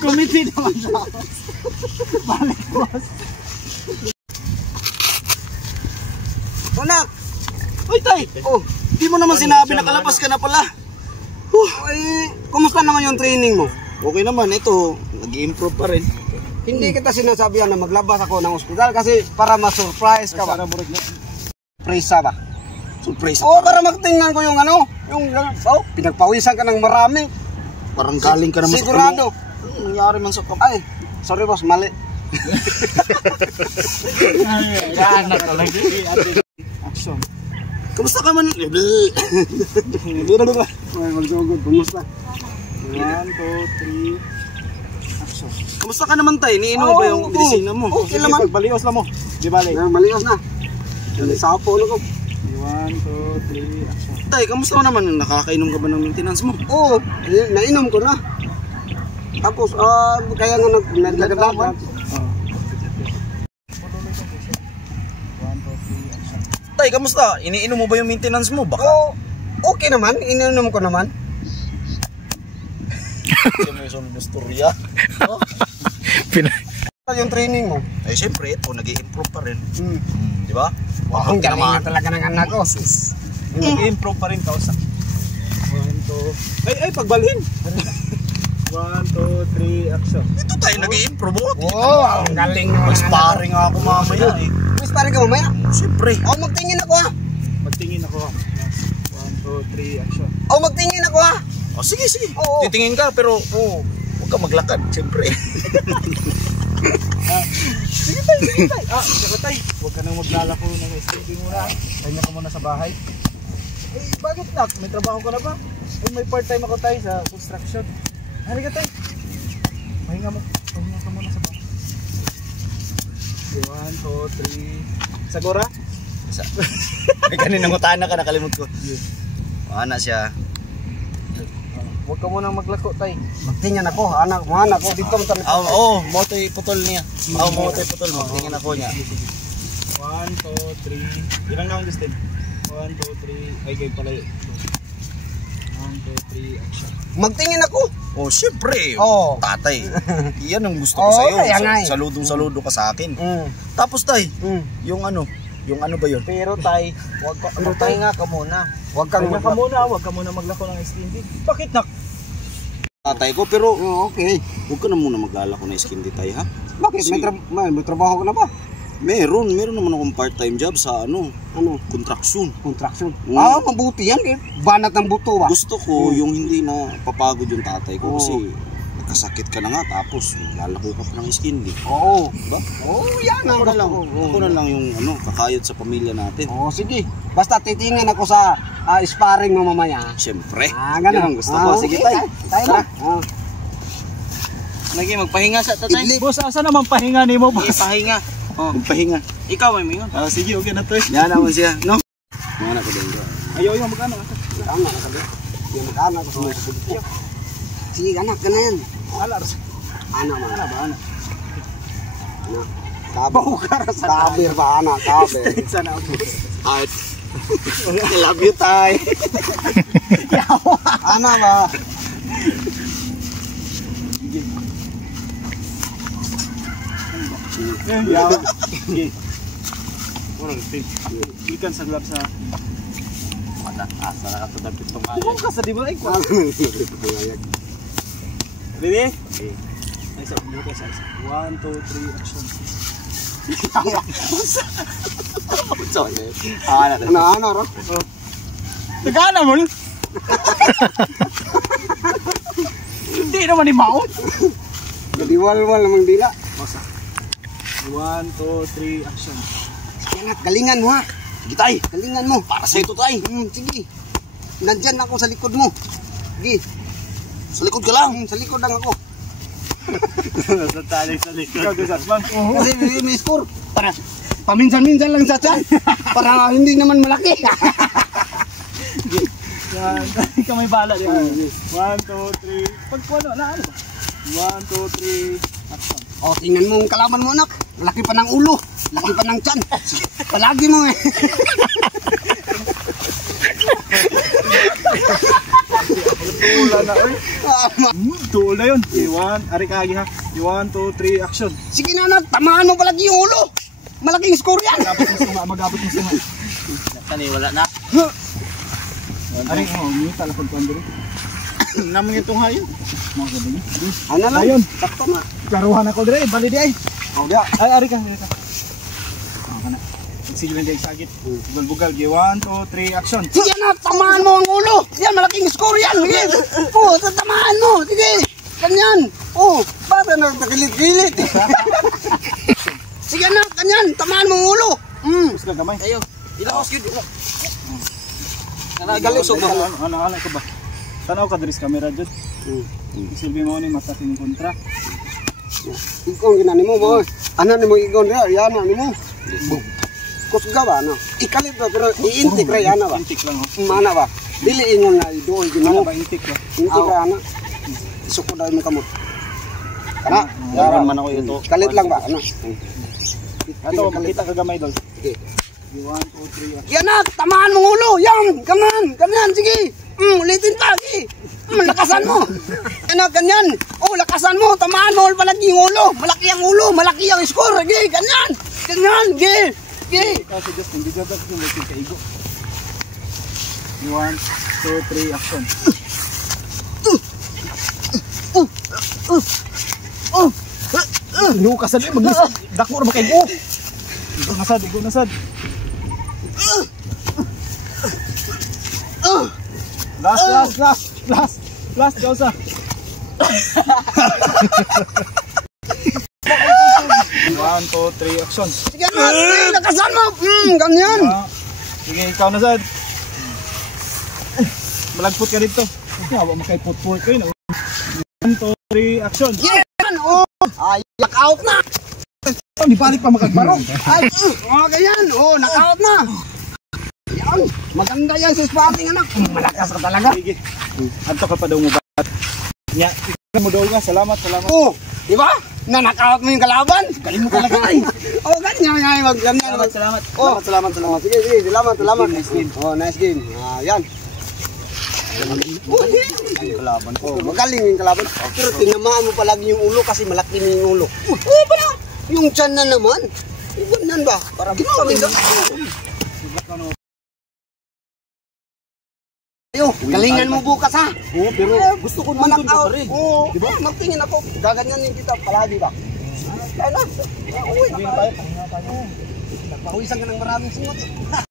Committee naman siya. Balik, boss. Anak! Uy, tay! Oh, Di mo naman sinabi na kalabas ka na pala. ay, kumusta naman yung training mo? Okay naman, ito, nag-i-improve pa rin. Hindi kita sinasabihan na maglabas ako ng ospital kasi para ma-surprise ka ba? Surprise ba? Surprise. Oo, para magtingnan ko yung ano, pinagpawisan ka ng marami. Parang galing ka naman sigurado. sa nangyari man sa Ay, sorry boss, mali. Anak talaga. Action. Kamusta ka man? Ay, magsugod, kumusta? 1, 2, 3. Action. Kamusta ka naman tay? Iniinom ba yung medisina mo? Okay naman. Balios lang mo. Di balik. Malios na. Sapo ulo ko. 1, 2, 3. Action. Tay, kamusta ka naman? Nakakainom ka ba ng maintenance mo? Oo, nainom ko na. Tapos, kaya nga naglagadapan. Tay, kamusta? Iniinom mo ba yung maintenance mo? Baka. Oo, okay naman. Ininom ko naman. May storya. Yung training mo? Ay, siyempre, ito, nag-i-improve pa rin. Di ba? Ang galing na talaga ng anak ko. Nag-i-improve pa rin, kausa. 1, 2. Ay, pagbalhin. 1, 2, 3, action. Ito tayo, nag-i-improve. Oo, ang galing naman. Mag-sparring ako mamaya eh. Mag-sparring ka mamaya? Siyempre. Oo, magtingin ako ha. Magtingin ako. 1, 2, 3, action. Oo, magtingin ako ha. Oh, sige, sige. Oo. Titingin ka, pero huwag ka maglakad, siyempre. Sige tayo, sige tayo. Saka tayo. Huwag ka nang maglalako ng STD muna. Kanya ka muna sa bahay. Eh, bakit nak? May trabaho ka na ba? Eh, may part-time ako tayo sa construction. Halika tayo. Pahinga ka muna sa bahay. 1, 2, 3. Sagura? May kaninang utana ka, nakalimut ko. Ana siya. Huwag ka munang maglako tay. Magtingin ako, anak mo dito mo tanong. Oo, motoy putol niya. Motoy putol mo. Tingin ako niya. 1, 2, 3. Ilang na ang Justin? 1, 2, 3. Ay, kayo pala yun. 1, 2, 3, action. Magtingin ako. Oh, syempre. Oo. Tatay. Iyan ang gusto ko sa'yo. Saludong-saludo ka sa akin. Tapos tay, yung ano ba yun? Pero tay, huwag ka, magpahinga ka muna. Huwag kang huwag ka muna maglako ng STD. Bakit nak? Tatay ko, pero okay. Huwag ka na muna maglalako ng STD tay ha? Bakit? May trabaho ka na ba? Meron naman akong part-time job sa construction. Mabuti yan eh. Banat ng buto ba? Gusto ko yung hindi na papagod yung tatay ko kasi nagkasakit ka na nga tapos lalako ka pa ng skin di. Oo. Diba? Oo, yan ang ako na lang yung kakayod sa pamilya natin. Oo, sige. Basta titingin ako sa sparring mo mamaya. Siyempre. Ganun. Yan ang gusto ko. Sige tay. Tayo na. Lagi magpahinga sa tatay. Boss, asa naman pahinga ni mo, boss? Pahinga. Magpahinga. Ikaw may mingon. Sige, okay na to. Yan naman siya, no? Mga ko din. Ayaw magkano. Tama na sabi. Yung magkano ko sa video. Sige, anak ka na yan. Alas. Ano man? Ano ba? Ano? Kabir sa kabir ba, anak? Kabir. Sana ako. Out. I love you, tay. Ano ba? Yaw. Sige. Orang tin. Ikan sa glab sa mana asa na ka dapit tong ay. Ka sa di ba ay ko. Ready? Ay sa buka sa 1 2 3 action. Ano ro? Tagana mo. Hindi naman ni Mao. Diwal-wal namang dila. 1 2 3 action. Sige anak, galingan mo ha. Sige tay. Galingan mo. Para sa ito tay. Sige. Nandyan ako sa likod mo. Sige. Sa likod ka lang. Sa likod lang ako. Sa tali sa likod. Ikaw din Sasman. Kasi may score. Para paminsan-minsan lang sa chan. Para hindi naman malaki. Ikaw may bala din. 1 2 3. Pagkuano na ano ba? 1 2 3 action. O, tingnan mo ang kalaban mo anak. Laki pa ng ulo. Laki pa ng chan. Palagi mo eh. Wala na, oy. Tuol na yun. Okay, ari ka ha. 1, 2, 3, action. Sige na, anak. Tamaan mo palagi yung ulo. Malaking score yan. Magabot mo sunga. Tani, wala na. Ari, may talapag ko andiri. Naman itong hayo. Mga gabi niya. Ano lang? Ayun. Takto na. Karuhan ako dire, bali di ay. Oh, dia. Ay, ari ka. Kana. Sige lang di sagit. Bugal-bugal. 1, 2, 3, action. Sige na, tamaan mo ang ulo. Yan, malaking score yan. Sige. Oh, tamaan mo. Sige. Ganyan. Oh, bata na nakilit-kilit. Sige na, ganyan. Tamaan mo ang ulo. Mas ka gamay. Ayo. Ilaos yun. Galusog ba? Ano ko ba? Tanaw ka diri sa camera jud. Silbi mo ni mata tin kontra. Ikon ginani mo mo. Ano ni mo ikon ra? Yan ni mo. Kusga ba no? Ikalit ba pero iintik ra yana ba? Intik lang ho. Mana ba? Dili ingon nga idoy Ano ginamo. ba intik ba? Intik ra ana. Isuko daw mo kamot. Kana? Yaran man ako ito. Kalit lang ba? Ano? Ato makita ka gamay dol. Sige. 1, 2, 3. Yan na, tamaan mong ulo. Yan, ganyan, sige. Ulitin pa, sige. Lakasan mo. Ganyan. Oh, lakasan mo. Tamaan mo palagi yung ulo. Malaki ang ulo, malaki ang score. Sige, ganyan. Sige. Kasi just hindi ka ba kung may kaigo. 1, 2, 3, action. Lukas sa maglis. Dako ra makaigo. Igo nasad. Last, Jausa. 1, 2, 3, action. Sige na, lakasan mo. Ganyan. Sige, ikaw na sad. Malagpot ka dito. Wala makaipot-port kayo. 1, 2, 3, action. Yan, oh. Ay, knock-out na. Di balik pa makagbaro. Ay, ganyan. Oh, knock-out na. Yan, maganda yan sa spotting, anak. Malakas ka talaga. Sige. Adto ka pa daw mo ba? Nya, ikaw mo daw ka. Salamat. Oh, di ba? Na-knock-out mo yung kalaban. Galing mo talaga. Oh, ganyan. Salamat. Oh, salamat. Sige. Salamat. Nice game. Oh, nice game. Yan. Kalaban ko. Oh, magaling yung kalaban. Pero tinamaan mo palagi yung ulo kasi malaki mo yung ulo. Oh, pala. Yung tiyan na naman. Ganyan ba? Parang kami ka. Ayo, galingan mo bukas ha. Oo, pero gusto ko naman Manak out. pa rin. Oo, diba? Magtingin ako. Gaganyanin kita palagi ba? Kaya na. Uwi. Sabihin tayo. Pawisan ka ng maraming singot.